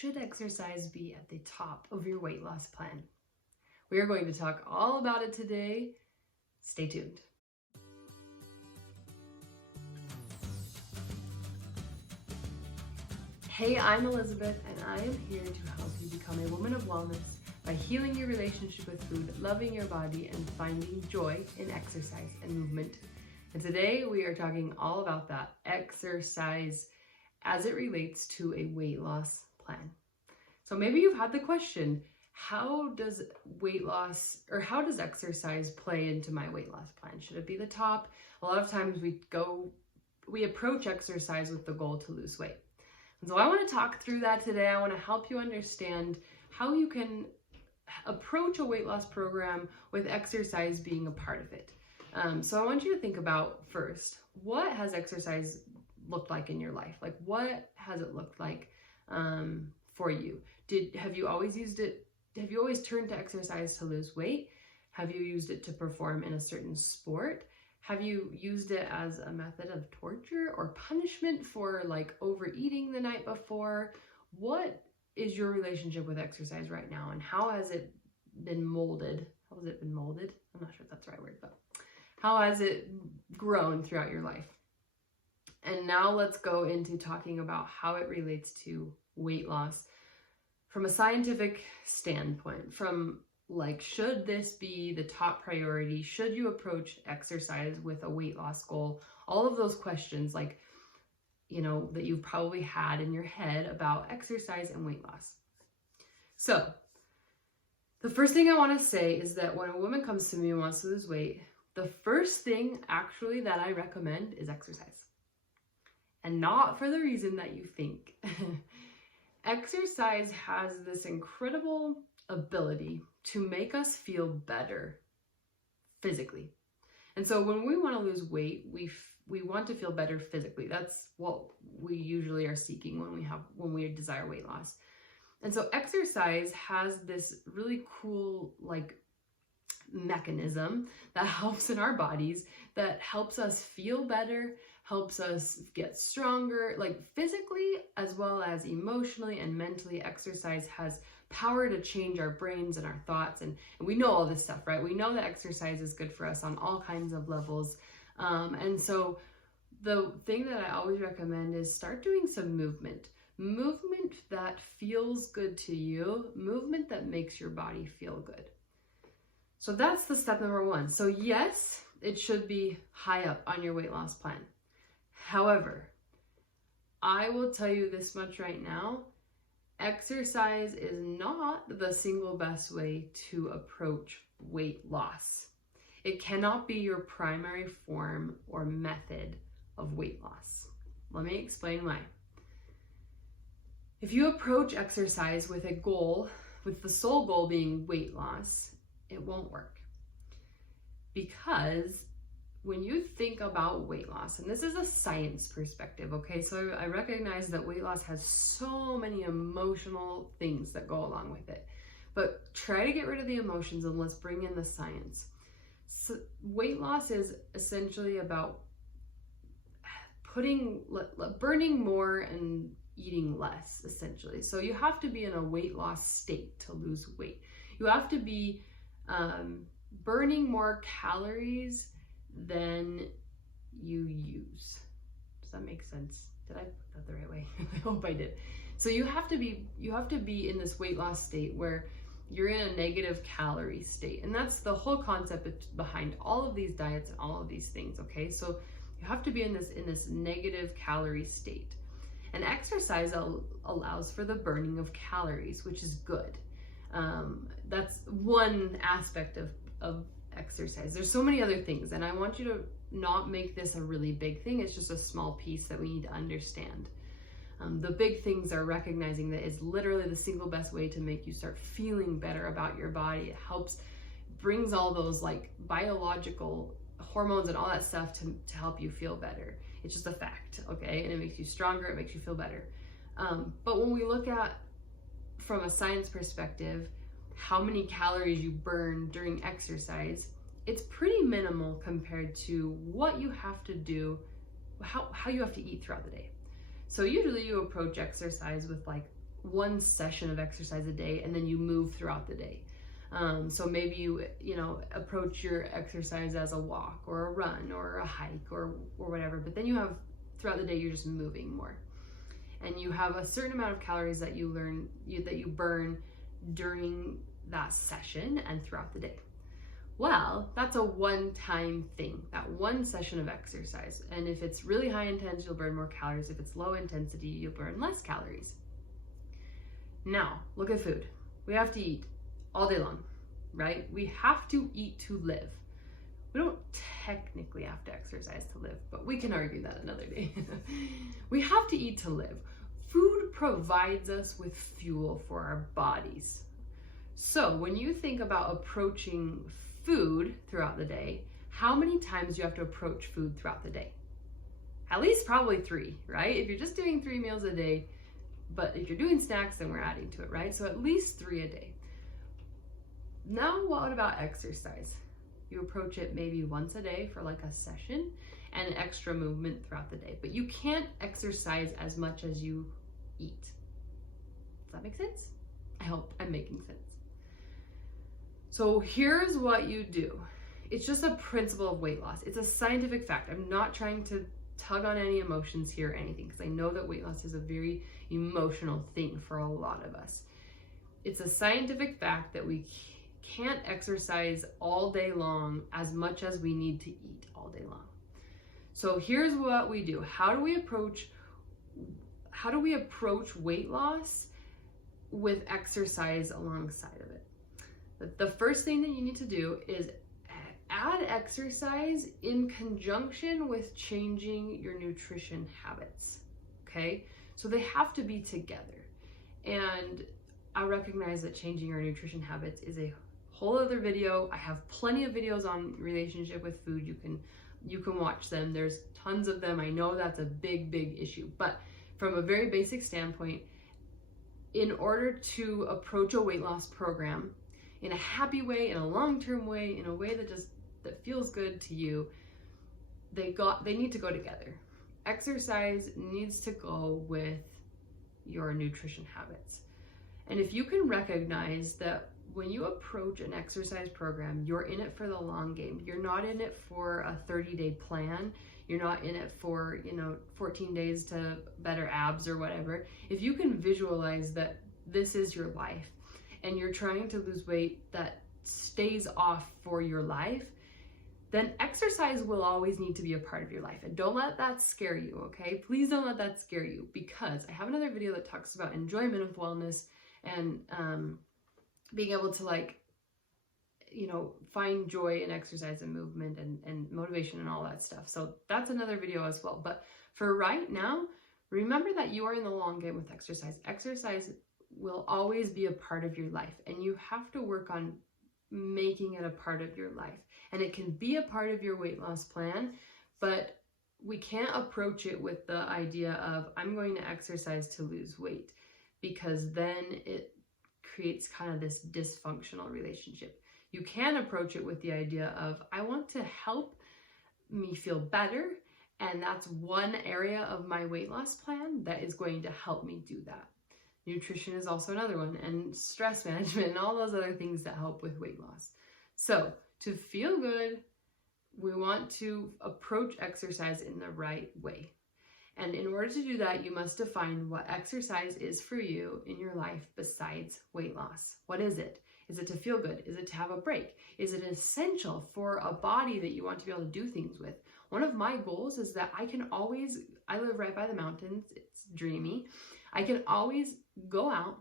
should exercise be at the top of your weight loss plan? We are going to talk all about it today. Stay tuned. Hey, I'm Elizabeth, and I am here to help you become a woman of wellness by healing your relationship with food, loving your body, and finding joy in exercise and movement. And today we are talking all about that, exercise as it relates to a weight loss plan. So maybe you've had the question, how does weight loss or how does exercise play into my weight loss plan? Should it be the top? A lot of times we approach exercise with the goal to lose weight. And so I want to talk through that today. I want to help you understand how you can approach a weight loss program with exercise being a part of it. So I want you to think about first, what has exercise looked like in your life? Like, what has it looked like for you? Have you always used it? Have you always turned to exercise to lose weight? Have you used it to perform in a certain sport? Have you used it as a method of torture or punishment for like overeating the night before? What is your relationship with exercise right now, and how has it been molded? How has it been molded? I'm not sure if that's the right word, but how has it grown throughout your life? And now let's go into talking about how it relates to weight loss from a scientific standpoint, from like, should this be the top priority? Should you approach exercise with a weight loss goal? All of those questions, like, you know, that you've probably had in your head about exercise and weight loss. So the first thing I want to say is that when a woman comes to me and wants to lose weight, the first thing actually that I recommend is exercise. And not for the reason that you think. Exercise has this incredible ability to make us feel better physically. And so when we want to lose weight, we want to feel better physically. That's what we usually are seeking when we desire weight loss. And so exercise has this really cool like mechanism that helps in our bodies, that helps us feel better, helps us get stronger, like physically as well as emotionally and mentally. Exercise has power to change our brains and our thoughts, and we know all this stuff, right? We know that exercise is good for us on all kinds of levels. And so the thing that I always recommend is start doing some movement that feels good to you, movement that makes your body feel good. So that's the step number one. So yes, it should be high up on your weight loss plan. However, I will tell you this much right now, exercise is not the single best way to approach weight loss. It cannot be your primary form or method of weight loss. Let me explain why. If you approach exercise with a goal, with the sole goal being weight loss, it won't work. Because when you think about weight loss, and this is a science perspective, okay? So I recognize that weight loss has so many emotional things that go along with it. But try to get rid of the emotions and let's bring in the science. So weight loss is essentially about burning more and eating less, essentially. So you have to be in a weight loss state to lose weight. You have to be burning more calories than you use. Does that make sense? Did I put that the right way? I hope I did. So you have to be in this weight loss state where you're in a negative calorie state. And that's the whole concept behind all of these diets and all of these things, okay? So you have to be in this negative calorie state. And exercise allows for the burning of calories, which is good. That's one aspect of exercise. There's so many other things, and I want you to not make this a really big thing. It's just a small piece that we need to understand. The big things are recognizing that it's literally the single best way to make you start feeling better about your body. It brings all those like biological hormones and all that stuff to help you feel better. It's just a fact, okay? And it makes you stronger, it makes you feel better. But when we look at, from a science perspective, how many calories you burn during exercise, it's pretty minimal compared to what you have to do, how you have to eat throughout the day. So usually you approach exercise with like one session of exercise a day, and then you move throughout the day. So maybe you know, approach your exercise as a walk or a run or a hike or whatever, but then you have, throughout the day, you're just moving more. And you have a certain amount of calories that you burn during that session and throughout the day. Well, that's a one-time thing, that one session of exercise. And if it's really high intensity, you'll burn more calories. If it's low intensity, you'll burn less calories. Now, look at food. We have to eat all day long, right? We have to eat to live. We don't technically have to exercise to live, but we can argue that another day. We have to eat to live. Food provides us with fuel for our bodies. So when you think about approaching food throughout the day, how many times do you have to approach food throughout the day? At least probably 3, right? If you're just doing 3 meals a day, but if you're doing snacks, then we're adding to it, right? So at least 3 a day. Now, what about exercise? You approach it maybe once a day for like a session and an extra movement throughout the day, but you can't exercise as much as you eat. Does that make sense? I hope I'm making sense. So here's what you do. It's just a principle of weight loss. It's a scientific fact. I'm not trying to tug on any emotions here or anything, because I know that weight loss is a very emotional thing for a lot of us. It's a scientific fact that we can't exercise all day long as much as we need to eat all day long. So here's what we do. How do we approach weight loss with exercise alongside of it? The first thing that you need to do is add exercise in conjunction with changing your nutrition habits, okay? So they have to be together. And I recognize that changing our nutrition habits is a whole other video. I have plenty of videos on relationship with food. You can watch them. There's tons of them. I know that's a big issue, but from a very basic standpoint, in order to approach a weight loss program in a happy way, in a long-term way, in a way that feels good to you, they need to go together. Exercise needs to go with your nutrition habits. And if you can recognize that when you approach an exercise program, you're in it for the long game. You're not in it for a 30-day plan. You're not in it for, 14 days to better abs or whatever. If you can visualize that this is your life and you're trying to lose weight that stays off for your life, then exercise will always need to be a part of your life. And don't let that scare you, okay? Please don't let that scare you, because I have another video that talks about enjoyment of wellness and being able to find joy in exercise and movement and motivation and all that stuff. So that's another video as well. But for right now, remember that you are in the long game with exercise. Exercise will always be a part of your life, and you have to work on making it a part of your life. And it can be a part of your weight loss plan, but we can't approach it with the idea of, I'm going to exercise to lose weight, because then it creates kind of this dysfunctional relationship. You can approach it with the idea of, I want to help me feel better, and that's one area of my weight loss plan that is going to help me do that. Nutrition is also another one, and stress management and all those other things that help with weight loss. So to feel good, we want to approach exercise in the right way. And in order to do that, you must define what exercise is for you in your life besides weight loss. What is it? Is it to feel good? Is it to have a break? Is it essential for a body that you want to be able to do things with? One of my goals is that I live right by the mountains. It's dreamy. I can always go out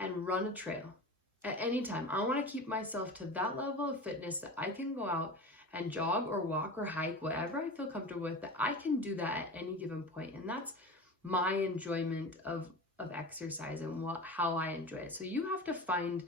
and run a trail at any time. I want to keep myself to that level of fitness that I can go out and jog or walk or hike, whatever I feel comfortable with, that I can do that at any given point. And that's my enjoyment of exercise and how I enjoy it. So you have to find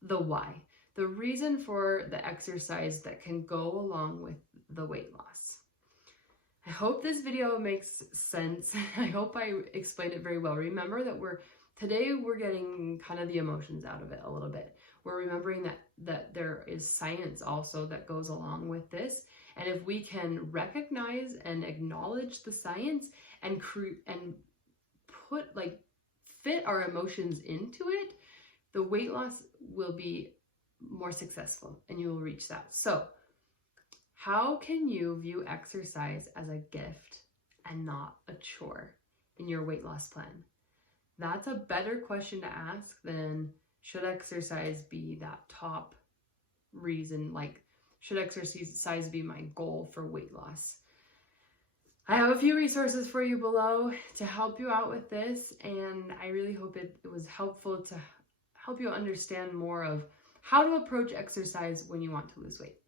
the why, the reason for the exercise that can go along with the weight loss. I hope this video makes sense. I hope I explained it very well. Remember that today we're getting kind of the emotions out of it a little bit. We're remembering that there is science also that goes along with this. And if we can recognize and acknowledge the science and put fit our emotions into it, the weight loss will be more successful and you will reach that. So how can you view exercise as a gift and not a chore in your weight loss plan? That's a better question to ask than should exercise be that top reason, like should exercise be my goal for weight loss? I have a few resources for you below to help you out with this, and I really hope it was helpful to help you understand more of how to approach exercise when you want to lose weight.